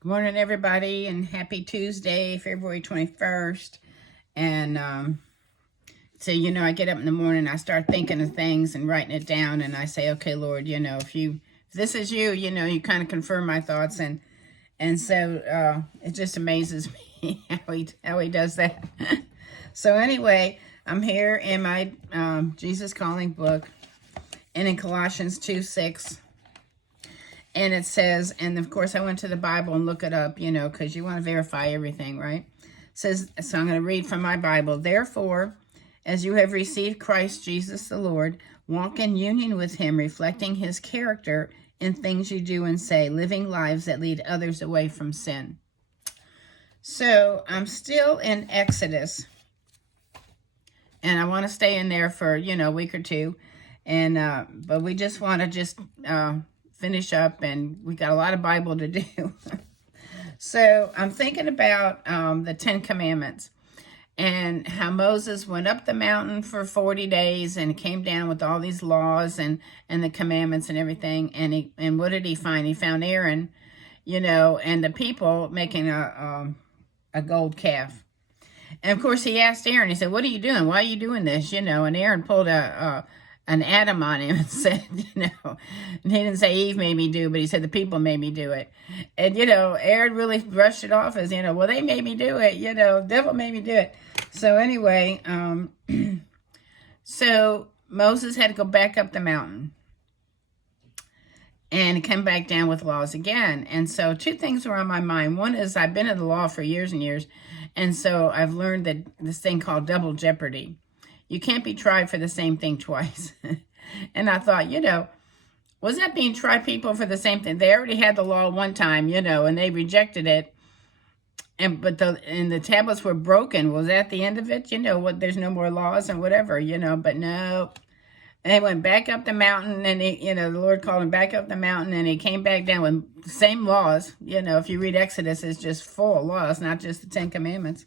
Good morning, everybody, and happy Tuesday, February 21st. And so, I get up in the morning, I start thinking of things and writing it down, and I say, okay, Lord, if this is you, you kind of confirm my thoughts, and so it just amazes me how he does that. So anyway, I'm here in my Jesus Calling book, and in Colossians 2:6. And it says, and of course I went to the Bible and look it up, because you want to verify everything, right? It says, so I'm going to read from my Bible. Therefore, as you have received Christ Jesus the Lord, walk in union with him, reflecting his character in things you do and say, living lives that lead others away from sin. So I'm still in Exodus, and I want to stay in there for, a week or two. And but we just want to finish up, and we got a lot of Bible to do. So I'm thinking about the 10 Commandments and how Moses went up the mountain for 40 days and came down with all these laws and the commandments and everything. And what did he find? He found Aaron, and the people making a gold calf. And of course he asked Aaron, he said, what are you doing? Why are you doing this? And Aaron pulled an Adam on him and said, and he didn't say Eve made me do, but he said the people made me do it. And, Aaron really brushed it off as, well, they made me do it, devil made me do it. So anyway, so Moses had to go back up the mountain and come back down with laws again. And so two things were on my mind. One is I've been in the law for years and years, and so I've learned that this thing called double jeopardy. You can't be tried for the same thing twice. And I thought, was that being tried people for the same thing? They already had the law one time, and they rejected it. But the tablets were broken. Was that the end of it? There's no more laws and whatever, but no. And they went back up the mountain, and the Lord called him back up the mountain, and he came back down with the same laws. If you read Exodus, it's just full of laws, not just the 10 Commandments.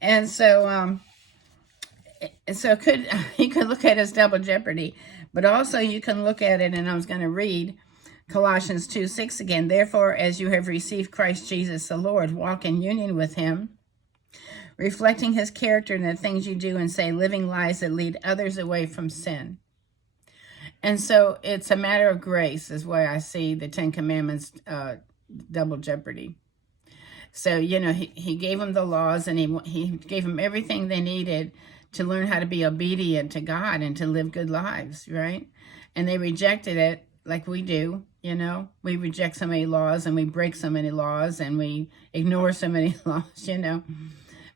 And so, you could look at it as double jeopardy, but also you can look at it, and I was going to read Colossians 2:6 again. Therefore, as you have received Christ Jesus the Lord, walk in union with him, reflecting his character in the things you do and say, living lives that lead others away from sin. And so it's a matter of grace is why I see the 10 Commandments double jeopardy. So, he gave them the laws, and he gave them everything they needed to learn how to be obedient to God and to live good lives, right? And they rejected it like we do, We reject so many laws, and we break so many laws, and we ignore so many laws,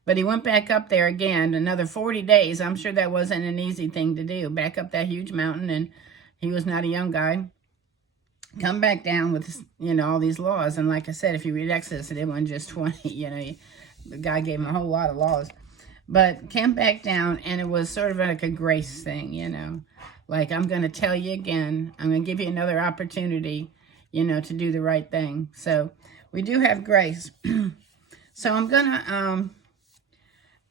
But he went back up there again, another 40 days. I'm sure that wasn't an easy thing to do. Back up that huge mountain, and he was not a young guy. Come back down with, all these laws. And like I said, if you read Exodus, it wasn't just 20, the guy gave him a whole lot of laws. But came back down, and it was sort of like a grace thing, Like, I'm going to tell you again. I'm going to give you another opportunity, to do the right thing. So we do have grace. So I'm going to,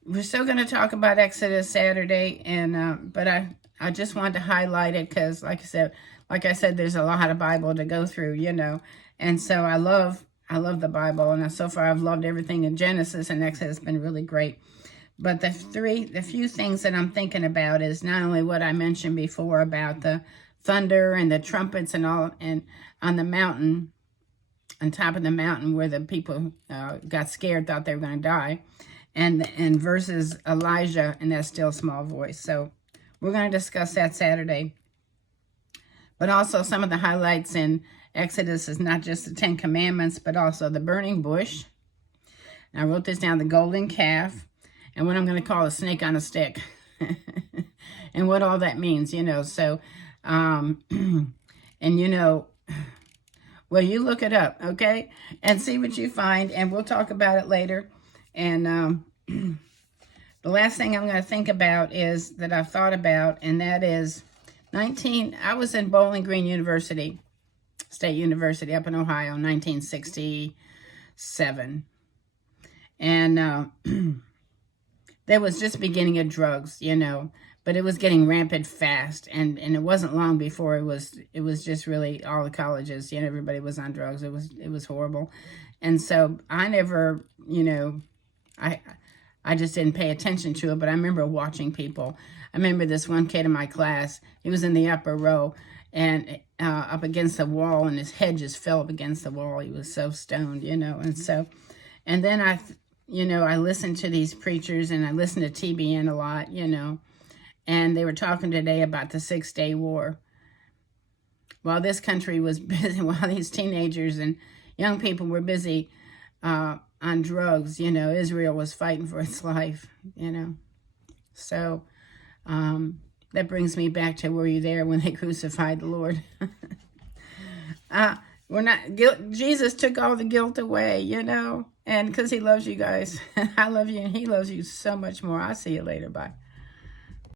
we're still going to talk about Exodus Saturday, and but I just wanted to highlight it because, like I said, there's a lot of Bible to go through, And so I love the Bible, and so far I've loved everything in Genesis, and Exodus has been really great. But the few things that I'm thinking about is not only what I mentioned before about the thunder and the trumpets and all, and on the mountain, on top of the mountain where the people got scared, thought they were going to die, and versus Elijah and that still small voice. So we're going to discuss that Saturday. But also some of the highlights in Exodus is not just the 10 Commandments, but also the burning bush. And I wrote this down, the golden calf, and what I'm going to call a snake on a stick, and what all that means, So, and well, you look it up, okay, and see what you find, and we'll talk about it later. And the last thing I'm going to think about is that I've thought about, and that is I was in Bowling Green University, State University up in Ohio, 1967, and there was just beginning of drugs, but it was getting rampant fast, and it wasn't long before it was just really all the colleges, you know, everybody was on drugs. It was horrible. And so I never, you know, I just didn't pay attention to it, but I remember watching people. I remember this one kid in my class, he was in the upper row, and up against the wall, and his head just fell up against the wall. He was so stoned, you know. And then I listened to these preachers, and I listened to TBN a lot, you know, and they were talking today about the 6-Day War. While this country was busy, while these teenagers and young people were busy on drugs, you know, Israel was fighting for its life, you know. So that brings me back to, were you there when they crucified the Lord? Jesus took all the guilt away, you know, and because he loves you guys. I love you, and he loves you so much more. I'll see you later. Bye.